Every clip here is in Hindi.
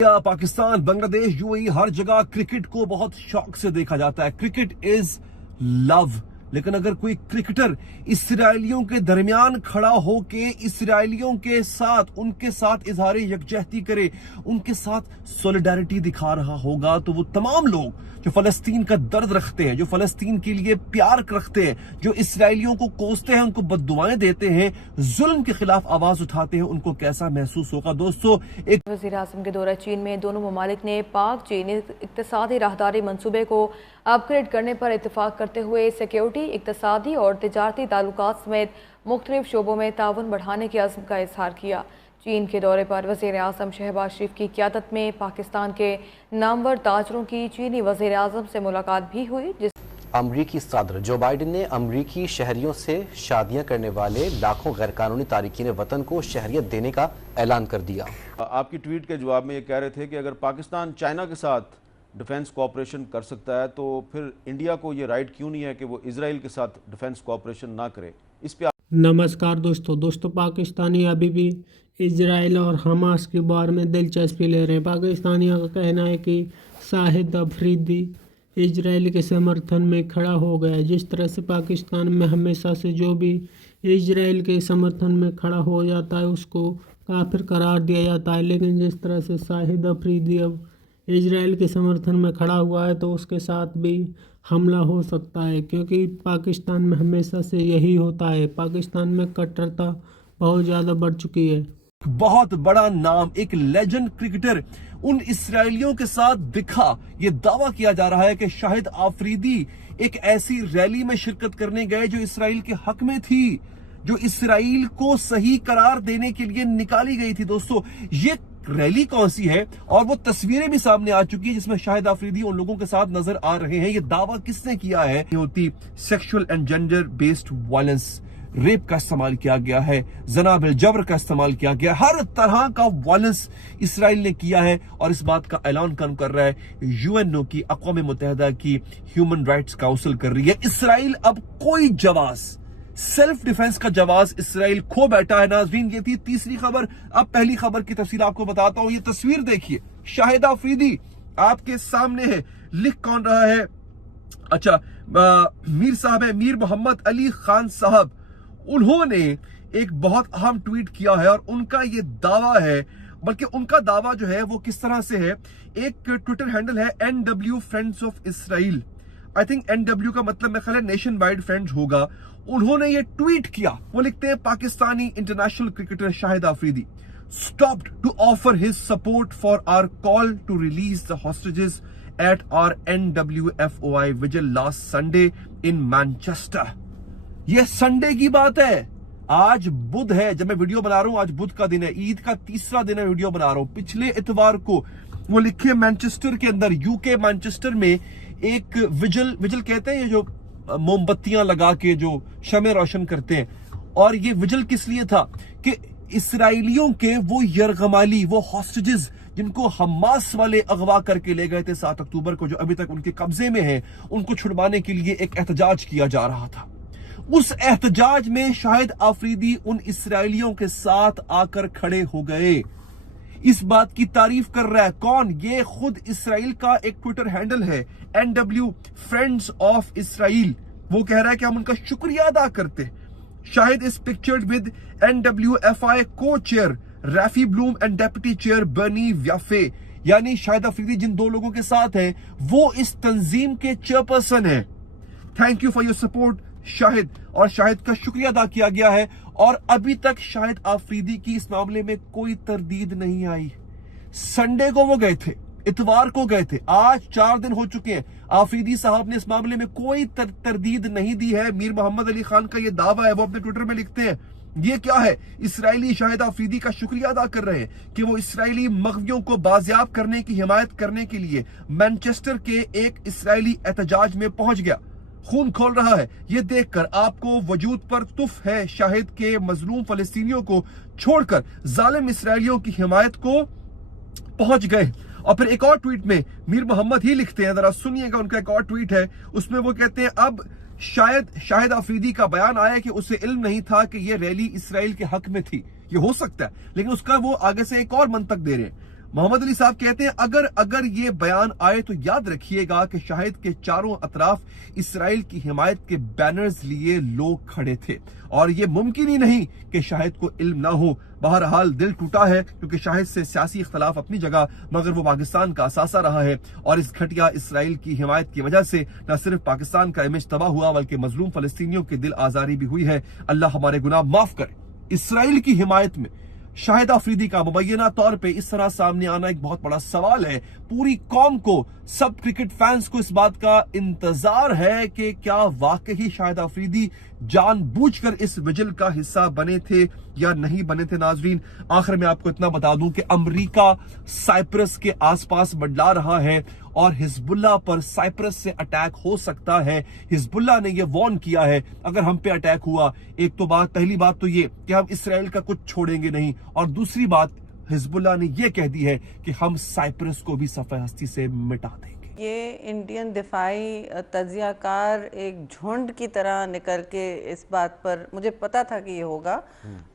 पाकिस्तान, बांग्लादेश, यूएई, हर जगह क्रिकेट को बहुत शौक से देखा जाता है। Cricket is love. लेकिन अगर कोई क्रिकेटर इसराइलियों के दरमियान खड़ा होके इसराइलियों के साथ उनके साथ इजहार यकजहती करे, उनके साथ सॉलिडारिटी दिखा रहा होगा, तो वो तमाम लोग जो फलस्तीन का दर्द रखते हैं, जो फलस्तीन के लिए प्यार रखते हैं, जो इसराइलियों को कोसते हैं, उनको बद्दुआएं देते हैं, जुल्म के खिलाफ आवाज उठाते हैं, उनको कैसा महसूस होगा। दोस्तों, एक वज़ीर आज़म के दौरा चीन में दोनों ममालिक ने पाक चीन इक़्तिसादी राहदारी मंसूबे को अपग्रेड करने पर इत्तफाक करते हुए सिक्योरिटी, इक़्तिसादी और तिजारती ताल्लुकात समेत मुख्तलिफ शोबों में ताउन बढ़ाने के अज़्म का इजहार किया। चीन के दौरे पर वज़ीर आज़म शहबाज शरीफ की क़यादत में पाकिस्तान के नामवर ताजरों की चीनी वज़ीर आज़म से मुलाकात भी हुई। अमरीकी सदर जो बाइडन ने अमरीकी शहरियों से शादियां करने वाले लाखों गैरकानूनी तारकीन वतन को शहरियत देने का ऐलान कर दिया। आपकी ट्वीट के जवाब में ये कह रहे थे कि अगर पाकिस्तान चाइना के साथ डिफेंस कोऑपरेशन कर सकता है तो फिर इंडिया को ये राइट क्यों नहीं है कि वो इजराइल के साथ डिफेंस कोऑपरेशन ना करे। इस पे नमस्कार दोस्तों, पाकिस्तानी अभी भी इजराइल और हमास के बारे में दिलचस्पी ले रहे हैं। पाकिस्तानियों का कहना है कि शाहिद अफरीदी इजराइल के समर्थन में खड़ा हो गया। जिस तरह से पाकिस्तान में हमेशा से जो भी इजराइल के समर्थन में खड़ा हो जाता है उसको काफिर करार दिया जाता है, लेकिन जिस तरह से शाहिद अफरीदी अब इजराइल के समर्थन में खड़ा हुआ है तो उसके साथ भी हमला हो सकता है, क्योंकि पाकिस्तान में हमेशा से यही होता है। पाकिस्तान में कट्टरता बहुत ज़्यादा बढ़ चुकी है। बहुत बड़ा नाम, एक लेजेंड क्रिकेटर उन इसराइलियों के साथ दिखा। ये दावा किया जा रहा है कि शाहिद आफरीदी एक ऐसी रैली में शिरकत करने गए जो इसराइल के हक में थी, जो इसराइल को सही करार देने के लिए निकाली गई थी। दोस्तों, ये रैली कौन सी है और वो तस्वीरें भी सामने आ चुकी है जिसमें शाहिद आफरीदी उन लोगों के साथ नजर आ रहे हैं। ये दावा किसने किया है? ये होती sexual and gender based violence, rape का इस्तेमाल किया गया है, जनाबिल जबर का इस्तेमाल किया गया, हर तरह का वायलेंस इसराइल ने किया है। और इस बात का ऐलान कर रहा है यूएनओ की, अक़वाम मुत्तहिदा की ह्यूमन राइट्स काउंसिल कर रही है। इसराइल अब कोई जवाब, सेल्फ डिफेंस का जवाब इसराइल खो बैठा है। नाज़रीन, ये थी तीसरी खबर। अब पहली खबर की तफसील आपको बताता हूं। ये तस्वीर देखिए, शाहिद आफरीदी आपके सामने है। लिख कौन रहा है? अच्छा, मीर साहब है, मीर मोहम्मद अली खान साहब। उन्होंने एक बहुत अहम ट्वीट किया है और उनका ये दावा है, बल्कि उनका दावा जो है वो किस तरह से है। एक ट्विटर हैंडल है NW friends of Israel. I think NW का मतलब मेरे ख्याल है नेशन वाइड फ्रेंड्स होगा। उन्होंने ये ट्वीट किया। वो लिखते हैं, Pakistani international cricketer Shahid Afridi stopped to offer his support for our call to release the hostages at our NWFOI vigil last Sunday in Manchester। ये संडे की बात है। आज बुध है जब मैं वीडियो बना रहा हूं। आज बुध का दिन है, ईद का तीसरा दिन है, वीडियो बना रहा हूं। पिछले इतवार को वो लिखे मैनचेस्टर के अंदर, यूके मैनचेस्टर में एक विजिल कहते हैं ये जो मोमबत्तियां लगा के जो शमे रोशन करते हैं। और ये विजिल किस लिए था कि इसराइलियों के वो यरगमाली, वो हॉस्टेजेस जिनको हमास वाले अगवा करके ले गए थे 7 अक्टूबर को, जो अभी तक उनके कब्जे में है, उनको छुड़वाने के लिए एक एहतजाज किया जा रहा था। उस एहतजाज में शाहिद आफरीदी उन इसराइलियों के साथ आकर खड़े हो गए। इस बात की तारीफ कर रहा है कौन? ये खुद इसराइल का एक ट्विटर हैंडल है, NW फ्रेंड्स ऑफ इसराइल। वो कह रहा है कि हम उनका शुक्रिया अदा करते हैं। Shahid is pictured with NWFI co chair Raffi Bloom and deputy chair Bernie व्याफे। यानी शाहिद अफरीदी जिन दो लोगों के साथ हैं वो इस तंजीम के चेयरपर्सन है। Thank you for your support Shahid. और शाहिद का शुक्रिया अदा किया गया है। और अभी तक शाहिद आफरीदी की इस मामले में कोई तरदीद नहीं आई। संडे को वो गए थे, इतवार को गए थे, आज 4 दिन हो चुके हैं। आफरीदी साहब ने इस मामले में कोई तरदीद नहीं दी है। मीर मोहम्मद अली खान का ये दावा है, वो अपने ट्विटर में लिखते हैं। ये क्या है? इसराइली शाहिद आफरीदी का शुक्रिया अदा कर रहे हैं कि वो इसराइली मगवियों को बाजियाब करने की हिमायत करने के लिए मैनचेस्टर के एक इसराइली एहतजाज में पहुंच गया। खून खोल रहा है। ये देखकर आपको वजूद पर तुफ है। शाहिद के मजलूम फलस्तीनियों को छोड़कर जालिम इसराइलियों की हिमायत को पहुंच गए। और फिर एक और ट्वीट में मीर मोहम्मद ही लिखते हैं, जरा सुनिएगा, उनका एक और ट्वीट है, उसमें वो कहते हैं, अब शाहिद आफरीदी का बयान आया कि उसे इल्म नहीं था कि यह रैली इसराइल के हक में थी। ये हो सकता है, लेकिन उसका वो आगे से एक और मंतक दे रहे हैं। मोहम्मद अली साहब कहते हैं अगर ये बयान आए तो याद रखिएगा कि शाहिद के चारों अतराफ इसराइल की हिमायत के बैनर्स लिए लोग खड़े थे और ये मुमकिन ही नहीं कि शाहिद को इल्म ना हो। बहरहाल दिल टूटा है क्योंकि शाहिद से सियासी इख्तलाफ अपनी जगह, मगर वो पाकिस्तान का असासा रहा है और इस घटिया इसराइल की हिमायत की वजह से न सिर्फ पाकिस्तान का इमेज तबाह हुआ बल्कि मजलूम फलस्तीनियों की दिल आजारी भी हुई है। अल्लाह हमारे गुनाह माफ करे। इसराइल की हिमायत में शाहिद आफरीदी का मुबैना तौर पे इस तरह सामने आना एक बहुत बड़ा सवाल है। पूरी कौम को, सब क्रिकेट फैंस को इस बात का इंतजार है कि क्या वाकई शाहिद आफरीदी जानबूझकर इस विजिल का हिस्सा बने थे या नहीं बने थे। नाजरीन, आखिर में आपको इतना बता दूं कि अमेरिका साइप्रस के आसपास मंडला रहा है और हिजबुल्लाह पर साइप्रस से अटैक हो सकता है। हिजबुल्लाह ने यह वार्न किया है अगर हम पे अटैक हुआ, एक तो पहली बात तो ये कि हम इसराइल का कुछ छोड़ेंगे नहीं, और दूसरी बात हिजबुल्लाह ने यह कह दी है कि हम साइप्रस को भी सफ़े हस्ती से मिटा देंगे। ये इंडियन दिफाई तज्जियाकार एक झुंड की तरह निकल के इस बात पर, मुझे पता था कि ये होगा,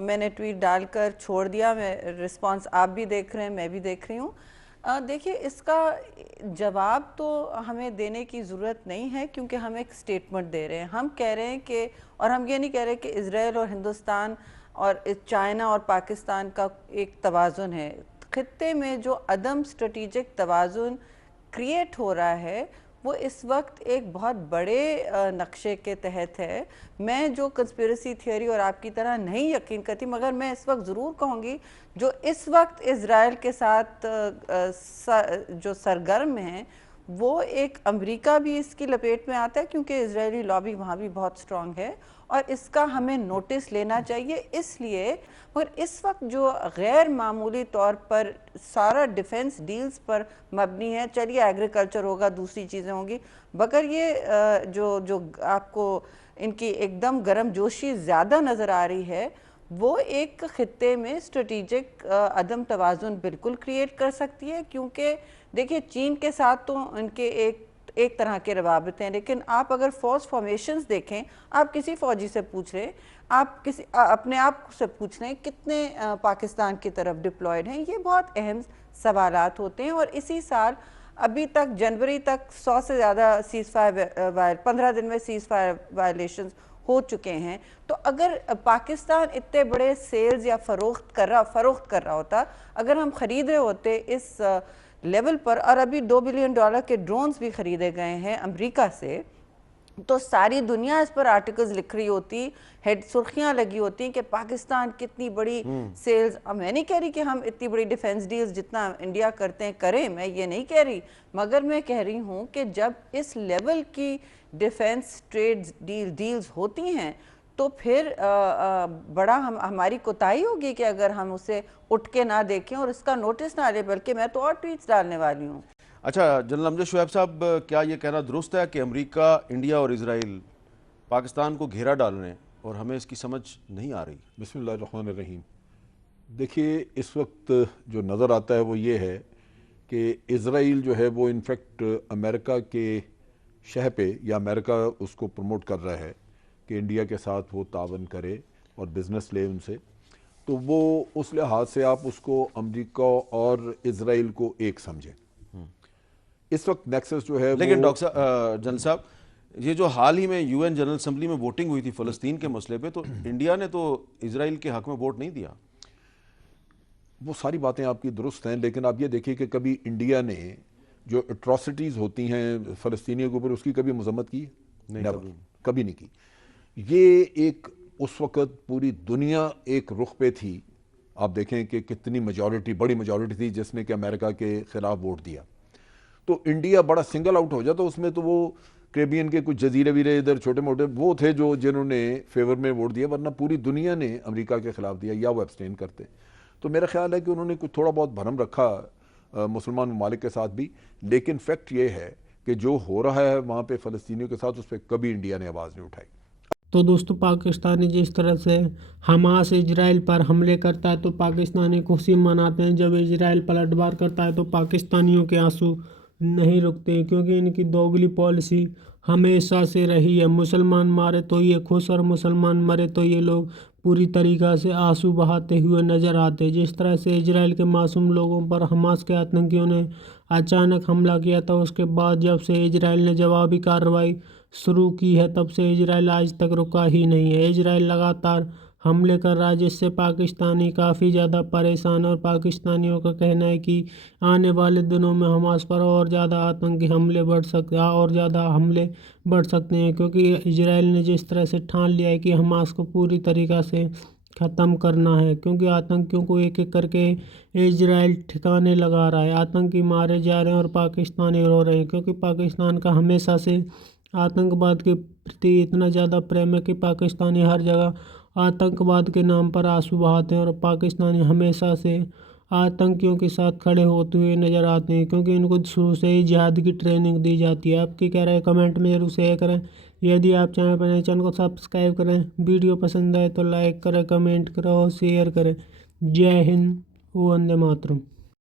मैंने ट्वीट डालकर छोड़ दिया। मैं रिस्पांस आप भी देख रहे हैं, मैं भी देख रही हूँ। देखिए, इसका जवाब तो हमें देने की ज़रूरत नहीं है क्योंकि हम एक स्टेटमेंट दे रहे हैं। हम कह रहे हैं कि, और हम ये नहीं कह रहे कि इज़राइल और हिंदुस्तान और चाइना और पाकिस्तान का एक तवाज़ुन है। खित्ते में जो अदम स्ट्रेटेजिक तवाज़ुन क्रिएट हो रहा है वो इस वक्त एक बहुत बड़े नक्शे के तहत है। मैं जो कंस्पिरेसी थियोरी और आपकी तरह नहीं यकीन करती, मगर मैं इस वक्त ज़रूर कहूँगी जो इस वक्त इज़राइल के साथ जो सरगर्म हैं वो एक अमेरिका भी इसकी लपेट में आता है क्योंकि इजरायली लॉबी वहाँ भी बहुत स्ट्रांग है और इसका हमें नोटिस लेना चाहिए। इसलिए मगर इस वक्त जो गैर मामूली तौर पर सारा डिफेंस डील्स पर मबनी है, चलिए एग्रीकल्चर होगा, दूसरी चीज़ें होंगी, मगर ये जो आपको इनकी एकदम गर्म जोशी ज़्यादा नज़र आ रही है वो एक खित्ते में स्ट्रेटेजिक अदम तवाज़ुन बिल्कुल क्रिएट कर सकती है। क्योंकि देखिए, चीन के साथ तो इनके एक तरह के रवाबित हैं, लेकिन आप अगर फोर्स फॉर्मेशंस देखें, आप किसी फौजी से पूछ रहे, आप किसी अपने आप से पूछ रहे कितने पाकिस्तान की तरफ डिप्लॉयड हैं, ये बहुत अहम सवालात होते हैं। और इसी साल अभी तक जनवरी तक 100 से ज़्यादा सीज़ फायर 15 दिन में सीज़ फायर वायलेशंस हो चुके हैं। तो अगर पाकिस्तान इतने बड़े सेल्स या फरोख्त कर रहा होता, अगर हम खरीद रहे होते इस लेवल पर, और अभी $2 बिलियन के ड्रोन्स भी खरीदे गए हैं अमेरिका से, तो सारी दुनिया इस पर आर्टिकल्स लिख रही होती, हेड सुर्खियां लगी होती कि पाकिस्तान कितनी बड़ी सेल्स। मैं नहीं कह रही कि हम इतनी बड़ी डिफेंस डील्स जितना इंडिया करते हैं करें, मैं ये नहीं कह रही, मगर मैं कह रही हूँ कि जब इस लेवल की डिफेंस ट्रेड डील्स होती हैं तो फिर बड़ा हमारी कोताही होगी कि अगर हम उसे उठ के ना देखें और इसका नोटिस ना ले, बल्कि मैं तो और ट्वीट्स डालने वाली हूँ। अच्छा, जनरल अमजद शुएब साहब, क्या ये कहना दुरुस्त है कि अमेरिका, इंडिया और इजराइल पाकिस्तान को घेरा डाल रहे हैं और हमें इसकी समझ नहीं आ रही? बिस्मिल्लाहिर्रहमानिर्रहीम। देखिए, इस वक्त जो नज़र आता है वो ये है कि इजराइल जो है वो इनफैक्ट अमेरिका के शह पे, या अमेरिका उसको प्रमोट कर रहा है कि इंडिया के साथ वो तावन करे और बिज़नेस ले उनसे, तो वो उस लिहाज से आप उसको अमेरिका और इजराइल को एक समझें। इस वक्त नेक्सस जो है, लेकिन डॉक्टर जनरल साहब, ये जो हाल ही में यूएन जनरल असेंबली में वोटिंग हुई थी फ़लस्तीन के मसले पे, तो इंडिया ने तो इजराइल के हक में वोट नहीं दिया। वो सारी बातें आपकी दुरुस्त हैं, लेकिन आप ये देखिए कि कभी इंडिया ने जो एट्रॉसिटीज़ होती हैं फ़लस्तीनियों के ऊपर, उसकी कभी मजम्मत की? नहीं, कभी नहीं की। ये एक उस वक़्त पूरी दुनिया एक रुख पे थी। आप देखें कि कितनी मेजॉरिटी, बड़ी मेजॉरिटी थी जिसने कि अमेरिका के ख़िलाफ़ वोट दिया। तो इंडिया बड़ा सिंगल आउट हो जाता उसमें, तो वो कैरिबियन के कुछ जजीरे वीरे इधर छोटे मोटे वो थे जो जिन्होंने फेवर में वोट दिया, वरना पूरी दुनिया ने अमेरिका के ख़िलाफ़ दिया या वो एब्सटेन करते। तो मेरा ख्याल है कि उन्होंने कुछ थोड़ा बहुत भरम रखा मुसलमान ममालिक के साथ भी, लेकिन फैक्ट ये है कि जो हो रहा है वहाँ पे फ़लस्तीनियों के साथ, उस पर कभी इंडिया ने आवाज़ नहीं उठाई। तो दोस्तों, पाकिस्तानी जिस तरह से हमास इजराइल पर हमले करता है तो पाकिस्तानी खुशी मनाते हैं, जब इजराइल पलटवार करता है तो पाकिस्तानियों के आंसू नहीं रुकते, क्योंकि इनकी दोगली पॉलिसी हमेशा से रही है। मुसलमान मारे तो ये खुश और मुसलमान मरे तो ये लोग पूरी तरीक़ा से आंसू बहाते हुए नज़र आते। जिस तरह से इजराइल के मासूम लोगों पर हमास के आतंकियों ने अचानक हमला किया था, उसके बाद जब से इजराइल ने जवाबी कार्रवाई शुरू की है, तब से इजराइल आज तक रुका ही नहीं है। इजराइल लगातार हमले कर रहा है, जिससे पाकिस्तानी काफ़ी ज़्यादा परेशान, और पाकिस्तानियों का कहना है कि आने वाले दिनों में हमास पर और ज़्यादा आतंकी हमले बढ़ सकते हैं और ज़्यादा हमले बढ़ सकते हैं, क्योंकि इजराइल ने जिस तरह से ठान लिया है कि हमास को पूरी तरीक़ा से ख़त्म करना है, क्योंकि आतंकियों को एक एक करके इजराइल ठिकाने लगा रहा है। आतंकी मारे जा रहे हैं और पाकिस्तानी रो रहे हैं, क्योंकि पाकिस्तान का हमेशा से आतंकवाद के प्रति इतना ज़्यादा प्रेम है कि पाकिस्तानी हर जगह आतंकवाद के नाम पर आंसू बहाते हैं, और पाकिस्तानी हमेशा से आतंकियों के साथ खड़े होते हुए नज़र आते हैं, क्योंकि इनको शुरू से ही जिहाद की ट्रेनिंग दी जाती है। आपकी क्या राय है कमेंट में जरूर शेयर करें। यदि आप चैनल पर नए, चैनल को सब्सक्राइब करें। वीडियो पसंद आए तो लाइक करें, कमेंट करें और शेयर करें। जय हिंद, वंदे मातरम।